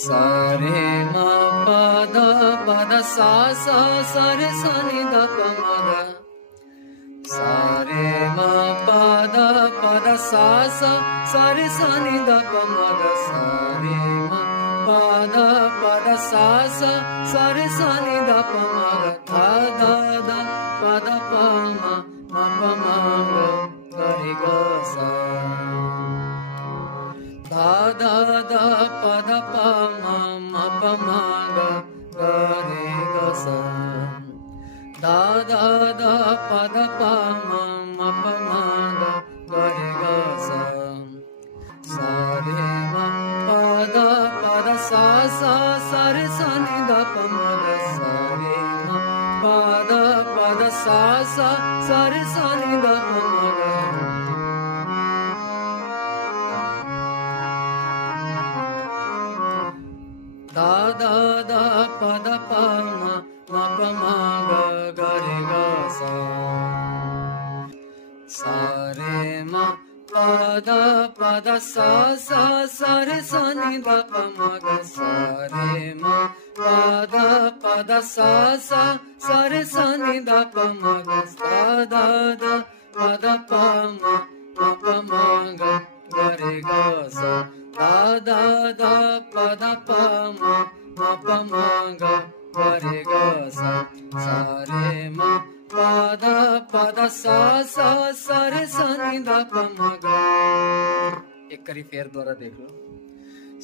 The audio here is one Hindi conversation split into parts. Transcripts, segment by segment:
सा रे म प द प द सा सा सा रे सा नि द प म ग सा रे म प द प द सा सा सा रे सा नि द प म ग सा रे म प द प द सा सा सा रे सा नि द प म ग धा ध द प द प म प म ग रे ग सा धा ध द प द प म प म ग रे ग सा धा ध द प द प म प म ग रे ग सा सा रे म प द प द सा सा सा रे सा नि द प म ग सा रे म प द प द सा सा सा रे सा नि द प म ग धा ध द प द प म प म ग रे ग सा सा रे म प द प द सा सा सा रे सा नि द प म ग सा रे म प द प द सा सा सा रे सा नि द प म ग सा ध द प द प म प म ग रे ग सा धा ध द प द प म प म ग रे ग सा सा रे म प द प द सा सा सा रे सा नि द प म ग एक करी फेर द्वारा देख लो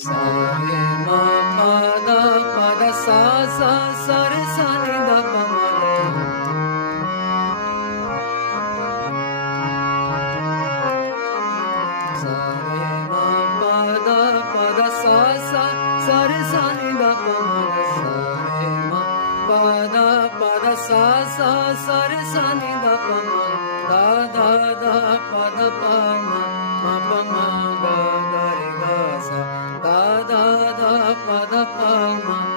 सा रे म प द प द सा सा सा रे सा नि द प म ग सा रे म प द प द सा सा सा रे सा नि द प म ग सा रे म प द प द सा सा सा रे सा नि द प म धा ध द प द प म प म ग रे ग सा धा ध द प द प म